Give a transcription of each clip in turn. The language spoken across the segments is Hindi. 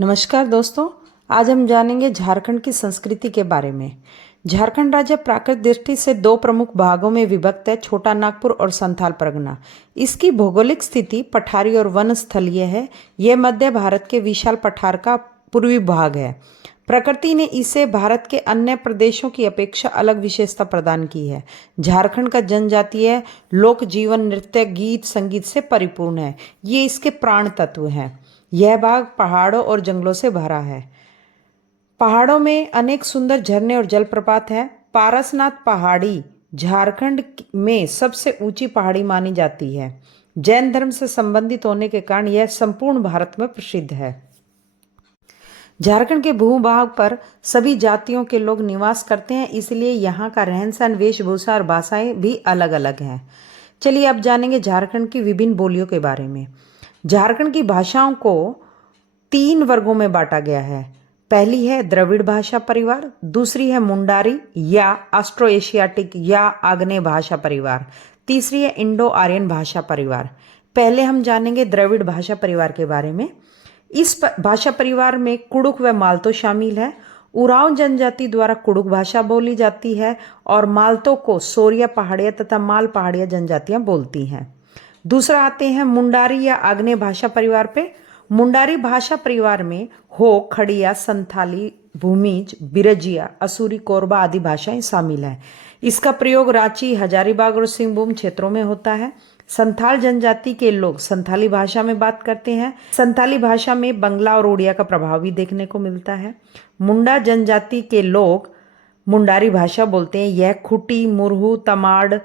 नमस्कार दोस्तों, आज हम जानेंगे झारखंड की संस्कृति के बारे में। झारखंड राज्य प्राकृतिक दृष्टि से दो प्रमुख भागों में विभक्त है, छोटा नागपुर और संथाल परगना। इसकी भौगोलिक स्थिति पठारी और वन स्थलीय है। यह मध्य भारत के विशाल पठार का पूर्वी भाग है। प्रकृति ने इसे भारत के अन्य प्रदेशों की अपेक्षा अलग विशेषता प्रदान की है। झारखंड का जनजातीय लोक जीवन नृत्य, गीत, संगीत से परिपूर्ण है। ये इसके प्राण तत्व हैं। यह भाग पहाड़ों और जंगलों से भरा है। पहाड़ों में अनेक सुंदर झरने और जलप्रपात हैं। पारसनाथ पहाड़ी झारखंड में सबसे ऊंची पहाड़ी मानी जाती है। जैन धर्म से संबंधित होने के कारण यह संपूर्ण भारत में प्रसिद्ध है। झारखंड के भूभाग पर सभी जातियों के लोग निवास करते हैं, इसलिए यहाँ का रहन सहन, वेशभूषा और भाषाएं भी अलग अलग हैं। चलिए अब जानेंगे झारखंड की विभिन्न बोलियों के बारे में। झारखंड की भाषाओं को 3 वर्गों में बांटा गया है। पहली है द्रविड़ भाषा परिवार, दूसरी है मुंडारी या ऑस्ट्रो एशियाटिक या आग्नेय भाषा परिवार, तीसरी है इंडो आर्यन भाषा परिवार। पहले हम जानेंगे द्रविड़ भाषा परिवार के बारे में। इस भाषा परिवार में कुड़ुक व मालतो शामिल है। उरांव जनजाति द्वारा कुड़ुक भाषा बोली जाती है और मालतो को सोरिया पहाड़िया तथा माल पहाड़िया जनजातियां बोलती हैं। दूसरा आते हैं मुंडारी या आग्नेय भाषा परिवार पे। मुंडारी भाषा परिवार में हो, खड़िया, संथाली, भूमिज, बिरजिया, असुरी, कोरबा आदि भाषाएं शामिल हैं। इसका प्रयोग रांची, हजारीबाग और सिंहभूम क्षेत्रों में होता है। संथाल जनजाति के लोग संथाली भाषा में बात करते हैं। संथाली भाषा में बंगला और उड़िया का प्रभाव भी देखने को मिलता है। मुंडा जनजाति के लोग मुंडारी भाषा बोलते हैं। यह खुटी, मुरहू, तमाड़,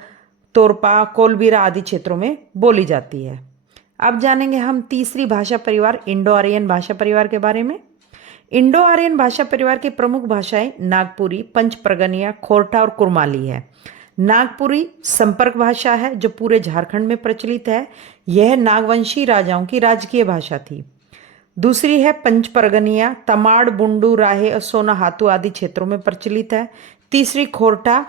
तोरपा, कोलबीरा आदि क्षेत्रों में बोली जाती है। अब जानेंगे हम तीसरी भाषा परिवार इंडो आर्यन भाषा परिवार के बारे में। इंडो आर्यन भाषा परिवार की प्रमुख भाषाएं नागपुरी, पंच परगनिया, खोरठा और कुरमाली है। नागपुरी संपर्क भाषा है जो पूरे झारखंड में प्रचलित है। यह नागवंशी राजाओं की राजकीय भाषा थी। दूसरी है पंच परगनिया, तमाड़, बुंडू, राहे और सोना हातू आदि क्षेत्रों में प्रचलित है। तीसरी खोरठा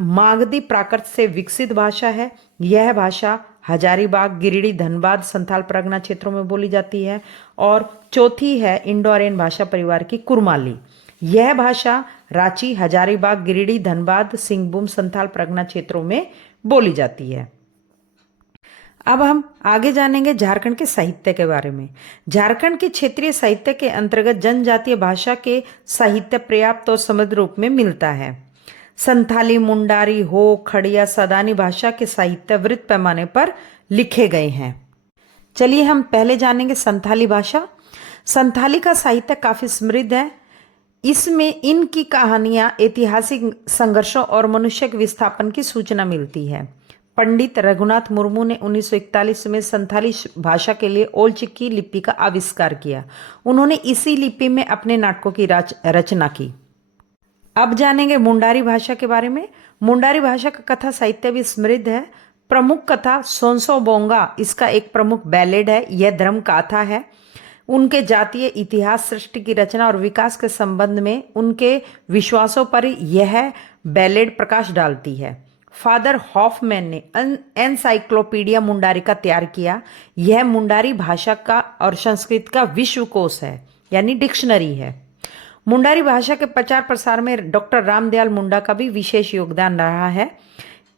मागधी प्राकृत से विकसित भाषा है। यह भाषा हजारीबाग, गिरिडीह, धनबाद, संथाल परगना क्षेत्रों में बोली जाती है। और चौथी है इंडो आर्यन भाषा परिवार की कुरमाली। यह भाषा रांची, हजारीबाग, गिरिडीह, धनबाद, सिंहभूम, संथाल परगना क्षेत्रों में बोली जाती है। अब हम आगे जानेंगे झारखंड के साहित्य के बारे में। झारखंड के क्षेत्रीय साहित्य के अंतर्गत जनजातीय भाषा के साहित्य पर्याप्त और समृद्ध रूप में मिलता है। संथाली, मुंडारी, हो, खड़िया, सदानी भाषा के साहित्य वृहत पैमाने पर लिखे गए हैं। चलिए हम पहले जानेंगे संथाली भाषा। संथाली का साहित्य काफी समृद्ध है। इसमें इनकी कहानियां, ऐतिहासिक संघर्षों और मनुष्य के विस्थापन की सूचना मिलती है। पंडित रघुनाथ मुर्मू ने 1941 में संथाली भाषा के लिए ओल चिकी लिपि का आविष्कार किया। उन्होंने इसी लिपि में अपने नाटकों की रचना की। अब जानेंगे मुंडारी भाषा के बारे में। मुंडारी भाषा का कथा साहित्य भी समृद्ध है। प्रमुख कथा सोनसो बोंगा इसका एक प्रमुख बैलेड है। यह धर्म गाथा है। उनके जातीय इतिहास, सृष्टि की रचना और विकास के संबंध में उनके विश्वासों पर यह बैलेड प्रकाश डालती है। फादर हॉफमैन ने एनसाइक्लोपीडिया मुंडारी का तैयार किया। यह मुंडारी भाषा का और संस्कृत का विश्वकोश है, यानी डिक्शनरी है। मुंडारी भाषा के प्रचार प्रसार में डॉक्टर रामदयाल मुंडा का भी विशेष योगदान रहा है।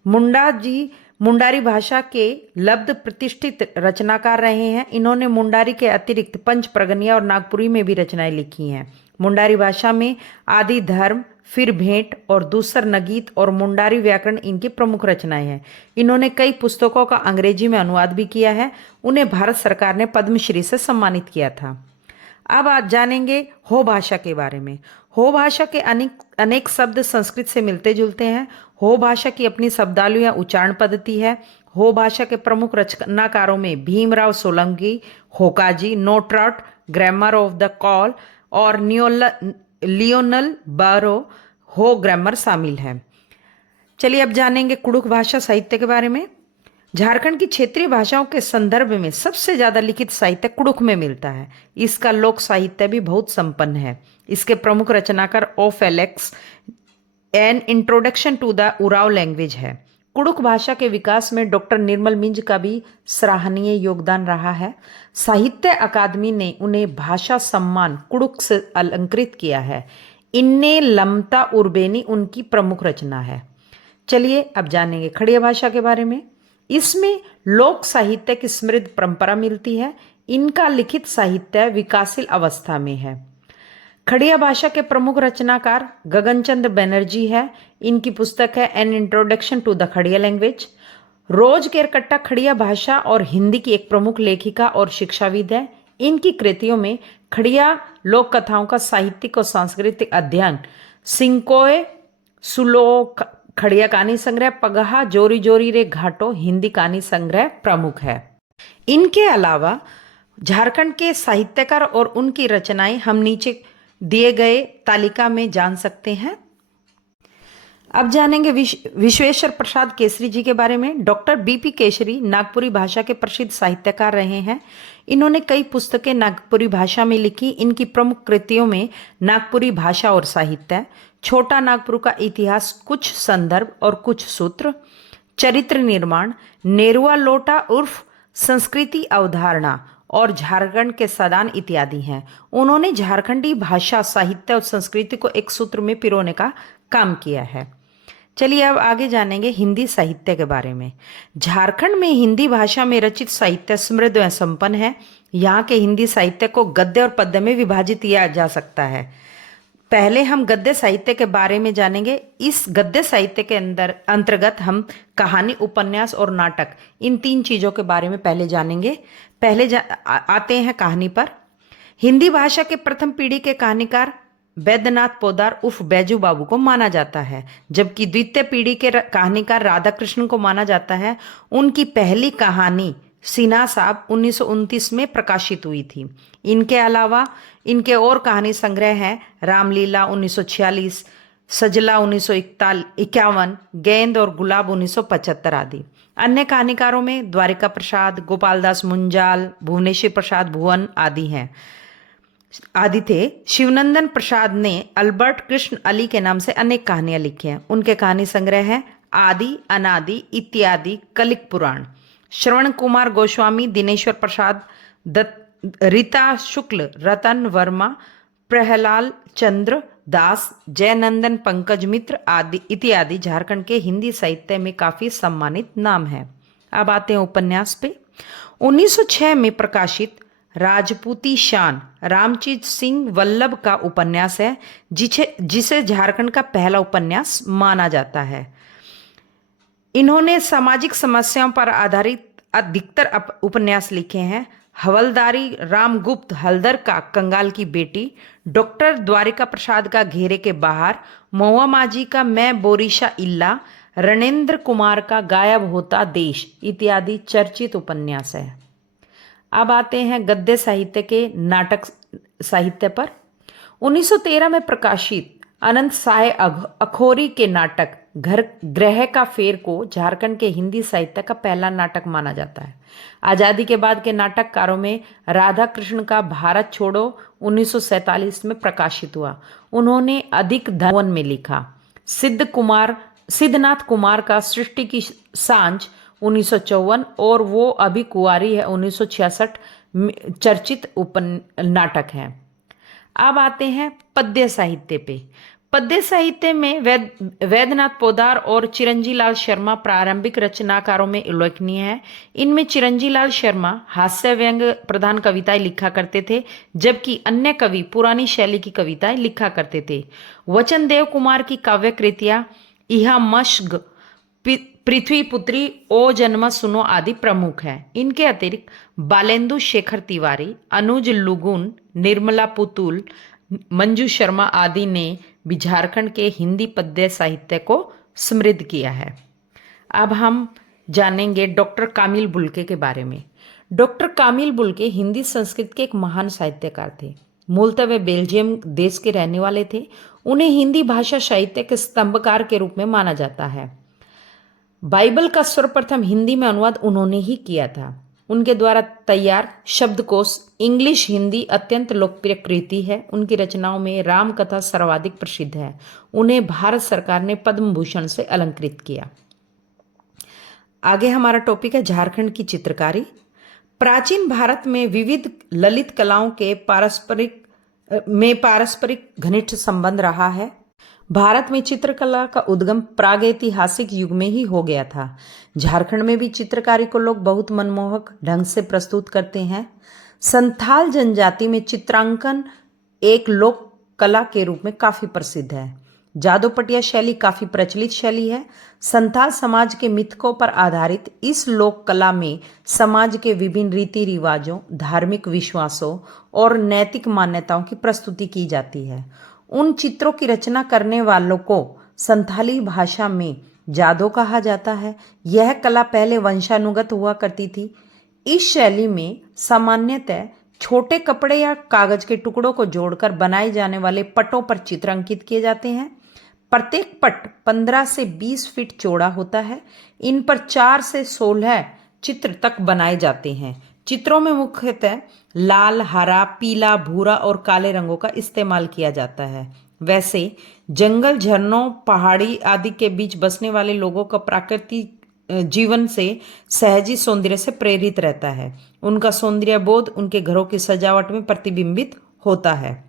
मुंडा जी मुंडारी भाषा के लब्ध प्रतिष्ठित रचनाकार रहे हैं। इन्होंने मुंडारी के अतिरिक्त पंच परगनिया और नागपुरी में भी रचनाएं लिखी हैं। मुंडारी भाषा में आदि धर्म, फिर भेंट और दूसर नगीत और मुंडारी व्याकरण इनकी प्रमुख रचनाएं हैं। इन्होंने कई पुस्तकों का अंग्रेजी में अनुवाद भी किया है। उन्हें भारत सरकार ने पद्मश्री से सम्मानित किया था। अब आज जानेंगे हो भाषा के बारे में। हो भाषा के अनेक शब्द संस्कृत से मिलते जुलते हैं। हो भाषा की अपनी शब्दावली या उच्चारण पद्धति है। हो भाषा के प्रमुख रचनाकारों में भीमराव सोलंकी, होकाजी, नोट्राट, ग्रामर ऑफ द कॉल और लियोनल बारो हो ग्रामर शामिल है। चलिए अब जानेंगे कुड़ुक भाषा साहित्य के बारे में। झारखंड की क्षेत्रीय भाषाओं के संदर्भ में सबसे ज्यादा लिखित साहित्य कुड़ुक में मिलता है। इसका लोक साहित्य भी बहुत संपन्न है। इसके प्रमुख रचनाकार of Alex an introduction to the Oraon language है। कुडुख भाषा के विकास में डॉक्टर निर्मल मिंज का भी सराहनीय योगदान रहा है। साहित्य अकादमी ने उन्हें भाषा सम्मान कुडुख से अलंकृत किया है। इन्ने लमता उर्बेनी उनकी प्रमुख रचना है। चलिए अब जानेंगे खड़िया भाषा के बारे में। इसमें लोक साहित्य की समृद्ध परंपरा मिलती है। इनका लिखित साहित्य विकासशील अवस्था में है। खड़िया भाषा के प्रमुख रचनाकार गगनचंद्र बनर्जी है। इनकी पुस्तक है an introduction to the Kharia language. Rose Kerketta Kharia भाषा और हिंदी की एक प्रमुख लेखिका और शिक्षाविद है। इनकी कृतियों में खड़िया लोक कथाओं का साहित्यिक और सांस्कृतिक अध्ययन, सिंकोए सुलो खड़िया कहानी संग्रह, पगहा जोरी जोरी रे घाटो हिंदी कहानी संग्रह प्रमुख है। इनके अलावा झारखंड के साहित्यकार और उनकी रचनाएं हम नीचे दिए गए तालिका में जान सकते हैं। अब जानेंगे विश्वेश्वर प्रसाद केसरी जी के बारे में। डॉक्टर बीपी केसरी नागपुरी भाषा के प्रसिद्ध साहित्यकार रहे हैं। इन्होंने कई पुस्तकें नागपुरी भाषा में लिखी। इनकी प्रमुख कृतियों में नागपुरी भाषा और साहित्य, छोटा नागपुर का इतिहास, कुछ संदर्भ और कुछ सूत्र, चरित्र निर्माण, नेरुआ लोटा उर्फ संस्कृति अवधारणा और झारखंड के सदान इत्यादि हैं। उन्होंने झारखंडी भाषा, साहित्य और संस्कृति को एक सूत्र में पिरोने का काम किया है। चलिए अब आगे जानेंगे हिंदी साहित्य के बारे में। झारखंड में हिंदी भाषा में रचित साहित्य समृद्ध व संपन्न है। यहाँ के हिंदी साहित्य को गद्य और पद्य में विभाजित किया जा सकता है। पहले हम गद्य साहित्य के बारे में जानेंगे। इस गद्य साहित्य के अंतर्गत हम कहानी, उपन्यास और नाटक, इन तीन चीजों के बारे में पहले जानेंगे। आते हैं कहानी पर। हिंदी भाषा के प्रथम पीढ़ी के कहानीकार बैद्यनाथ पोद्दार उर्फ बैजू बाबू को माना जाता है, जबकि द्वितीय पीढ़ी के कहानीकार राधा कृष्ण को माना जाता है। उनकी पहली कहानी सिन्हा साहब 1929 में प्रकाशित हुई थी। इनके अलावा इनके और कहानी संग्रह हैं रामलीला 1946, सजला 1951, गेंद और गुलाब 1975 आदि। अन्य कहानीकारों में द्वारिका प्रसाद, गोपालदास मुंजाल, भुवनेश्वर प्रसाद भुवन आदि थे। शिवनंदन प्रसाद ने अल्बर्ट कृष्ण अली के नाम से अनेक कहानियां लिखी हैं। उनके कहानी संग्रह हैं आदि, अनादि इत्यादि, कलिक पुराण। श्रवण कुमार गोस्वामी, दिनेश्वर प्रसाद दत्त, रीता शुक्ल, रतन वर्मा, प्रहलाल चंद्र दास, जयनंदन, पंकज मित्र आदि इत्यादि झारखंड के हिंदी साहित्य में काफी सम्मानित नाम है। अब आते हैं उपन्यास पे। 1906 में प्रकाशित राजपूती शान रामचीत सिंह वल्लभ का उपन्यास है, जिसे झारखंड का पहला उपन्यास माना जाता है। इन्होंने सामाजिक समस्याओं पर आधारित अधिकतर उपन्यास लिखे हैं। हवलदारी रामगुप्त हल्दर का कंगाल की बेटी, डॉक्टर द्वारिका प्रसाद का घेरे के बाहर, महुआ माझी का मैं बोरीशा इल्ला, रणेंद्र कुमार का गायब होता देश इत्यादि चर्चित उपन्यास है। अब आते हैं गद्य साहित्य के नाटक साहित्य पर। 1913 में प्रकाशित अनंत साय अखोरी के नाटक ग्रह का फेर को झारखंड के हिंदी साहित्य का पहला नाटक माना जाता है। आजादी के बाद के नाटककारों में राधा कृष्ण का भारत छोड़ो 1947 में प्रकाशित हुआ। उन्होंने अधिक धवन में लिखा। सिद्धनाथ कुमार का सृष्टि की सांझ 1954 और वो अभी कुंवारी है 1966 चर्चित नाटक है। अब आते हैं पद्य साहित्य पे। पद्य साहित्य में वैद्यनाथ पोद्दार और चिरंजीलाल शर्मा प्रारंभिक रचनाकारों में उल्लेखनीय है। इनमें चिरंजीलाल शर्मा हास्य व्यंग प्रधान कविताएं लिखा करते थे, जबकि अन्य कवि पुरानी शैली की कविताएं लिखा करते थे। वचनदेव कुमार की काव्य कृतियां इहा मश्ग, पृथ्वी पुत्री, ओ जन्म सुनो आदि प्रमुख हैं। इनके अतिरिक्त बालेंदु शेखर तिवारी, अनुज लुगुन, निर्मला पुतुल, मंजू शर्मा आदि ने भी झारखंड के हिंदी पद्य साहित्य को समृद्ध किया है। अब हम जानेंगे डॉक्टर कामिल बुल्के के बारे में। डॉक्टर कामिल बुल्के हिंदी संस्कृत के एक महान साहित्यकार थे। मूलतः वे बेल्जियम देश के रहने वाले थे। उन्हें हिंदी भाषा साहित्य के स्तंभकार के रूप में माना जाता है। बाइबल का सर्वप्रथम हिंदी में अनुवाद उन्होंने ही किया था। उनके द्वारा तैयार शब्दकोश इंग्लिश हिंदी अत्यंत लोकप्रिय कृति है। उनकी रचनाओं में राम कथा सर्वाधिक प्रसिद्ध है। उन्हें भारत सरकार ने पद्म भूषण से अलंकृत किया। आगे हमारा टॉपिक है झारखंड की चित्रकारी। प्राचीन भारत में विविध ललित कलाओं के पारस्परिक घनिष्ठ संबंध रहा है। भारत में चित्रकला का उद्गम प्रागैतिहासिक युग में ही हो गया था। झारखंड में भी चित्रकारी को लोग बहुत मनमोहक ढंग से प्रस्तुत करते हैं। संथाल जनजाति में चित्रांकन एक लोक कला के रूप में काफी प्रसिद्ध है। जादू पटिया शैली काफी प्रचलित शैली है। संथाल समाज के मिथकों पर आधारित इस लोक कला में समाज के विभिन्न रीति रिवाजों, धार्मिक विश्वासों और नैतिक मान्यताओं की प्रस्तुति की जाती है। उन चित्रों की रचना करने वालों को संथाली भाषा में जादू कहा जाता है। यह कला पहले वंशानुगत हुआ करती थी। इस शैली में सामान्यतः छोटे कपड़े या कागज के टुकड़ों को जोड़कर बनाए जाने वाले पटों पर चित्र अंकित किए जाते हैं। प्रत्येक पट 15 से 20 फीट चौड़ा होता है। इन पर 4 से 16 चित्र तक बनाए जाते हैं। चित्रों में मुख्यतः लाल, हरा, पीला, भूरा और काले रंगों का इस्तेमाल किया जाता है। वैसे जंगल, झरनों, पहाड़ी आदि के बीच बसने वाले लोगों का प्राकृतिक जीवन से सहजी सौंदर्य से प्रेरित रहता है। उनका सौंदर्य बोध उनके घरों की सजावट में प्रतिबिंबित होता है।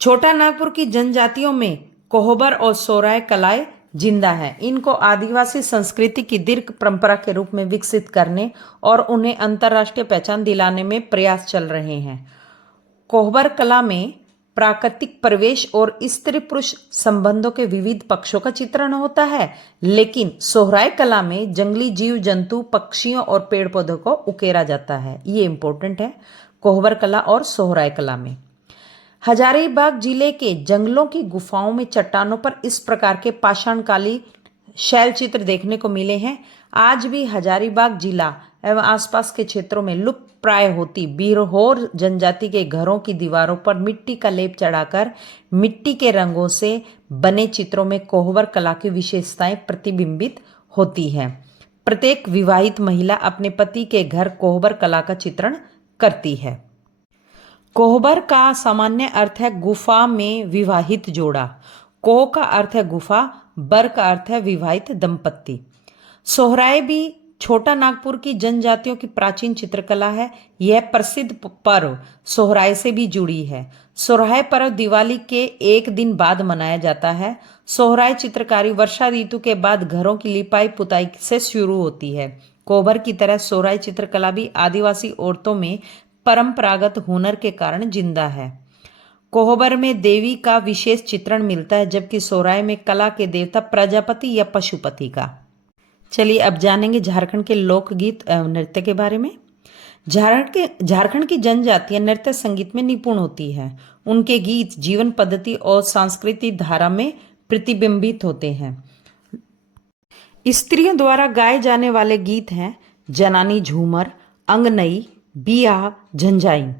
छोटा नागपुर की जनजातियों में कोहबर और सोहराय कलाएं जिंदा है। इनको आदिवासी संस्कृति की दीर्घ परंपरा के रूप में विकसित करने और उन्हें अंतर्राष्ट्रीय पहचान दिलाने में प्रयास चल रहे हैं। कोहबर कला में प्राकृतिक परिवेश और स्त्री पुरुष संबंधों के विविध पक्षों का चित्रण होता है, लेकिन सोहराय कला में जंगली जीव जंतु, पक्षियों और पेड़ पौधों को उकेरा जाता है। ये इंपॉर्टेंट है कोहबर कला और सोहराय कला में। हजारीबाग जिले के जंगलों की गुफाओं में चट्टानों पर इस प्रकार के पाषाणकालीन शैल चित्र देखने को मिले हैं। आज भी हजारीबाग जिला एवं आसपास के क्षेत्रों में लुप्त प्राय होती बिरहोर जनजाति के घरों की दीवारों पर मिट्टी का लेप चढ़ाकर मिट्टी के रंगों से बने चित्रों में कोहबर कला की विशेषताएं प्रतिबिंबित होती हैं। प्रत्येक विवाहित महिला अपने पति के घर कोहबर कला का चित्रण करती है। कोहबर का सामान्य अर्थ है गुफा में विवाहित जोड़ा। कोह का अर्थ है गुफा, बर का अर्थ है विवाहित दंपत्ति। सोहराय भी छोटा नागपुर की जनजातियों की प्राचीन चित्रकला है। यह प्रसिद्ध पर्व सोहराय से भी जुड़ी है। सोहराय पर्व दिवाली के एक दिन बाद मनाया जाता है। सोहराय चित्रकारी वर्षा ऋतु के बाद घरों की लिपाई पुताई से शुरू होती है। कोहबर की तरह सोहराय चित्रकला भी आदिवासी औरतों में परंपरागत हुनर के कारण जिंदा है। कोहबर में देवी का विशेष चित्रण मिलता है, जबकि सोहराय में कला के देवता प्रजापति या पशुपति का। चलिए अब जानेंगे झारखंड के लोकगीत एवं नृत्य के बारे में। झारखंड की जनजातियां नृत्य संगीत में निपुण होती है। उनके गीत जीवन पद्धति और सांस्कृतिक धारा में प्रतिबिंबित होते हैं। स्त्रियों द्वारा गाए जाने वाले गीत हैं जनानी झूमर, अंगनई, बियाह, झंझाइन।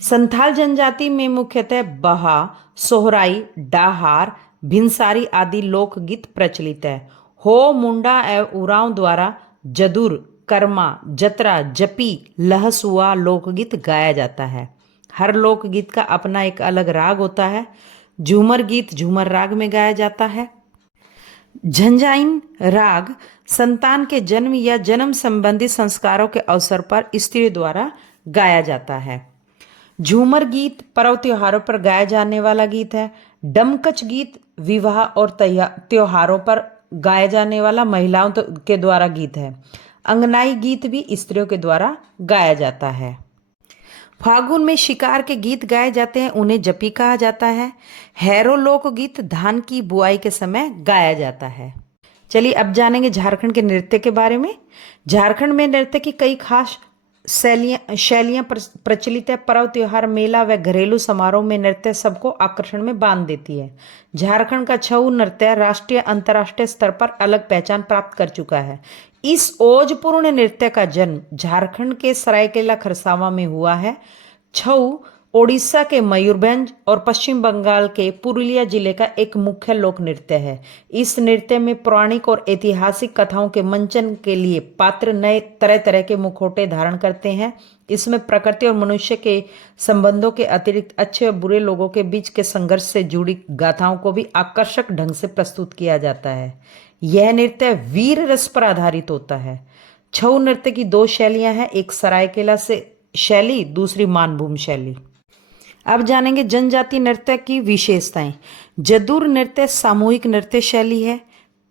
संथाल जनजाति में मुख्यतः बहा, सोहराई, डाहार, भिनसारी आदि लोकगीत प्रचलित है। हो, मुंडा एवं उरांव द्वारा जदुर, कर्मा, जतरा, जपी, लहसुआ लोकगीत गाया जाता है। हर लोकगीत का अपना एक अलग राग होता है। झूमर गीत झूमर राग में गाया जाता है। झंझाइन राग संतान के जन्म या जन्म संबंधी संस्कारों के अवसर पर स्त्रियों द्वारा गाया जाता है। झूमर गीत पर्व त्योहारों पर गाया जाने वाला गीत है। डमकच गीत विवाह और त्योहारों पर गाया जाने वाला महिलाओं के द्वारा गीत है। अंगनाई गीत भी स्त्रियों के द्वारा गाया जाता है। फागुन में शिकार के गीत गाए जाते हैं, उन्हें जपी कहा जाता है। हैरो लोकगीत धान की बुआई के समय गाया जाता है। चलिए अब जानेंगे झारखंड के नृत्य के बारे में। झारखंड में नृत्य की कई खास शैलियां प्रचलित है। पर्व त्योहार, मेला व घरेलू समारोह में नृत्य सबको आकर्षण में बांध देती है। झारखंड का छऊ नृत्य राष्ट्रीय अंतर्राष्ट्रीय स्तर पर अलग पहचान प्राप्त कर चुका है। इस ओजपूर्ण नृत्य का जन्म झारखंड के सरायकेला खरसावां में हुआ है। छऊ ओडिशा के मयूरभंज और पश्चिम बंगाल के पुरुलिया जिले का एक मुख्य लोक नृत्य है। इस नृत्य में पौराणिक और ऐतिहासिक कथाओं के मंचन के लिए पात्र नए तरह तरह के मुखौटे धारण करते हैं। इसमें प्रकृति और मनुष्य के संबंधों के अतिरिक्त अच्छे और बुरे लोगों के बीच के संघर्ष से जुड़ी गाथाओं को भी आकर्षक ढंग से प्रस्तुत किया जाता है। यह नृत्य वीर रस पर आधारित होता है। छऊ नृत्य की दो शैलियां हैं, एक सरायकेला से शैली, दूसरी मानभूम शैली। अब जानेंगे जनजाति नृत्य की विशेषताएं। जदुर नृत्य सामूहिक नृत्य शैली है।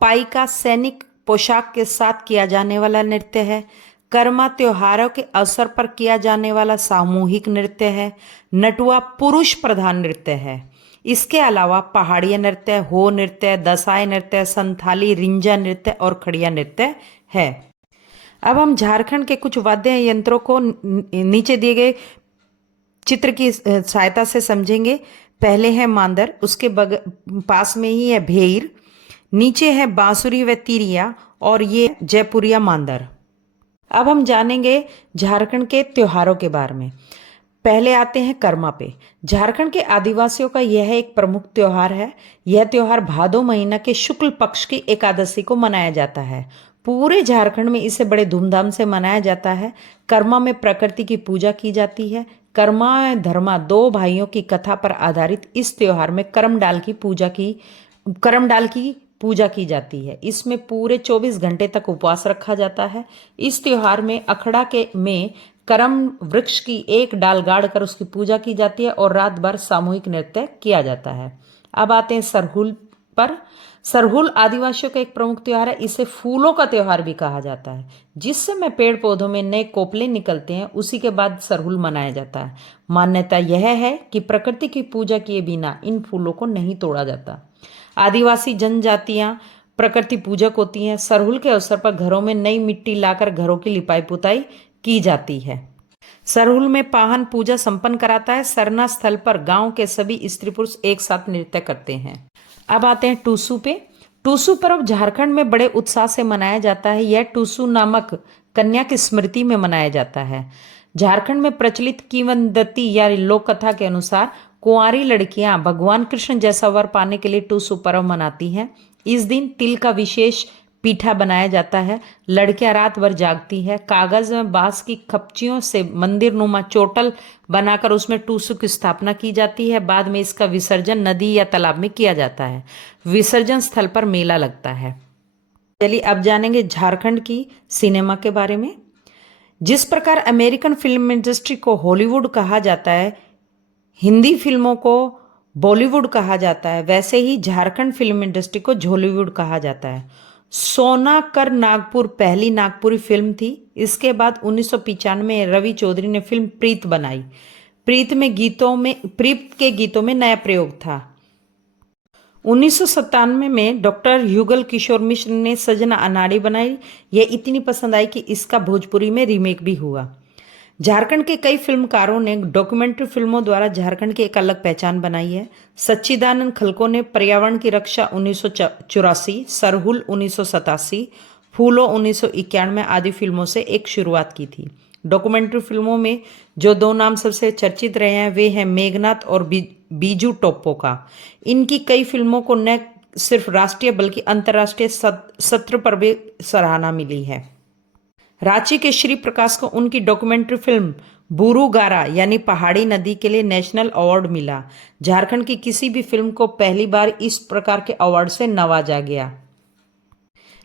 पाइका सैनिक पोशाक के साथ किया जाने वाला नृत्य है। कर्मा त्योहारों के अवसर पर किया जाने वाला सामूहिक नृत्य है। नटुआ पुरुष प्रधान नृत्य है। इसके अलावा पहाड़िया नृत्य, हो नृत्य, दसाई नृत्य, संथाली, रिंजा नृत्य और खड़िया नृत्य है। अब हम झारखंड के कुछ वाद्य यंत्रों को नीचे दिए गए चित्र की सहायता से समझेंगे। पहले है मांदर, उसके पास में ही है भेर, नीचे है बांसुरी व तीरिया और ये जयपुरिया मांदर। अब हम जानेंगे झारखंड के त्योहारों के बारे में। पहले आते हैं कर्मा पे। झारखंड के आदिवासियों का यह एक प्रमुख त्योहार है। यह त्योहार भादो महीना के शुक्ल पक्ष की एकादशी को मनाया जाता है। पूरे झारखंड में इसे बड़े धूमधाम से मनाया जाता है। कर्मा में प्रकृति की पूजा की जाती है। कर्मा व धर्मा दो भाइयों की कथा पर आधारित इस त्योहार में करमडाल की पूजा की जाती है। इसमें पूरे 24 घंटे तक उपवास रखा जाता है। इस त्योहार में अखड़ा में करम वृक्ष की एक डाल गाड़कर उसकी पूजा की जाती है और रात भर सामूहिक नृत्य किया जाता है। अब आते हैं सरहुल पर। सरहुल आदिवासियों का एक प्रमुख त्योहार है। इसे फूलों का त्योहार भी कहा जाता है। जिस समय पेड़ पौधों में नए कोपले निकलते हैं उसी के बाद सरहुल मनाया जाता है। मान्यता यह है कि प्रकृति की पूजा किए बिना इन फूलों को नहीं तोड़ा जाता। आदिवासी जनजातियां प्रकृति पूजक होती हैं। सरहुल के अवसर पर घरों में नई मिट्टी लाकर घरों की लिपाई पुताई की जाती है। सरहुल में पाहन पूजा संपन्न कराता है। सरना स्थल पर गांव के सभी स्त्री पुरुष एक साथ नृत्य करते हैं। अब आते हैं टूसू पे। टूसू पर्व झारखंड में बड़े उत्साह से मनाया जाता है। यह टूसू नामक कन्या की स्मृति में मनाया जाता है। झारखंड में प्रचलित किंवदंती या लोक कथा के अनुसार कुंवारी लड़कियां भगवान कृष्ण जैसा वर पाने के लिए टूसू पर्व मनाती हैं। इस दिन तिल का विशेष पीठा बनाया जाता है। लड़कियां रात भर जागती है। कागज में बांस की खपचियों से मंदिर नुमा चोटल बनाकर उसमें टूसू की स्थापना की जाती है। बाद में इसका विसर्जन नदी या तालाब में किया जाता है। विसर्जन स्थल पर मेला लगता है। चलिए अब जानेंगे झारखंड की सिनेमा के बारे में। जिस प्रकार अमेरिकन फिल्म इंडस्ट्री को हॉलीवुड कहा जाता है, हिंदी फिल्मों को बॉलीवुड कहा जाता है, वैसे ही झारखंड फिल्म इंडस्ट्री को झोलीवुड कहा जाता है। सोना कर नागपुर पहली नागपुरी फिल्म थी। इसके बाद 1995 में रवि चौधरी ने फिल्म प्रीत बनाई। प्रीत के गीतों में नया प्रयोग था। 1997 में डॉक्टर युगल किशोर मिश्र ने सजना अनाड़ी बनाई। यह इतनी पसंद आई कि इसका भोजपुरी में रीमेक भी हुआ। झारखंड के कई फिल्मकारों ने डॉक्यूमेंट्री फिल्मों द्वारा झारखंड की एक अलग पहचान बनाई है। सच्चिदानंद खलको ने पर्यावरण की रक्षा 1984, सरहुल 1987, फूलो 1991 आदि फिल्मों से एक शुरुआत की थी। डॉक्यूमेंट्री फिल्मों में जो दो नाम सबसे चर्चित रहे हैं वे हैं मेघनाथ और बीजू टोप्पो का। इनकी कई फिल्मों को न सिर्फ राष्ट्रीय बल्कि अंतर्राष्ट्रीय सत्र पर भी सराहना मिली है। रांची के श्री प्रकाश को उनकी डॉक्यूमेंट्री फिल्म बुरू गारा यानी पहाड़ी नदी के लिए नेशनल अवार्ड मिला। झारखंड की किसी भी फिल्म को पहली बार इस प्रकार के अवार्ड से नवाजा गया।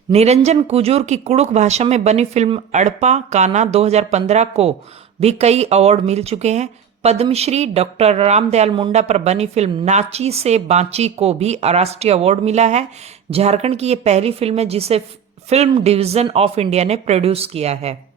निरंजन कुजूर की कुड़ुक भाषा में बनी फिल्म अड़पा काना 2015 को भी कई अवार्ड मिल चुके हैं। पद्मश्री डॉक्टर रामदयाल मुंडा पर बनी फिल्म नाची से बांची को भी राष्ट्रीय अवार्ड मिला है। झारखंड की यह पहली फिल्म है जिसे फिल्म डिवीजन ऑफ इंडिया ने प्रोड्यूस किया है।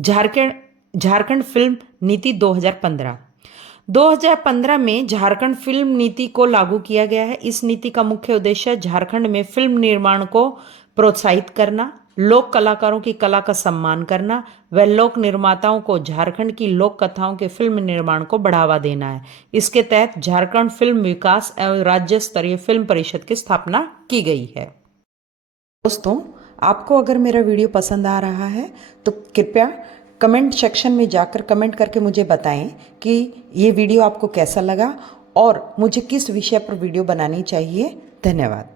झारखंड फिल्म नीति 2015 में झारखंड फिल्म नीति को लागू किया गया है। इस नीति का मुख्य उद्देश्य झारखंड में फिल्म निर्माण को प्रोत्साहित करना, लोक कलाकारों की कला का सम्मान करना व लोक निर्माताओं को झारखंड की लोक कथाओं के फिल्म निर्माण को बढ़ावा देना है। इसके तहत झारखंड फिल्म विकास एवं राज्य स्तरीय फिल्म परिषद की स्थापना की गई है। दोस्तों, आपको अगर मेरा वीडियो पसंद आ रहा है तो कृपया कमेंट सेक्शन में जाकर कमेंट करके मुझे बताएं कि ये वीडियो आपको कैसा लगा और मुझे किस विषय पर वीडियो बनानी चाहिए। धन्यवाद।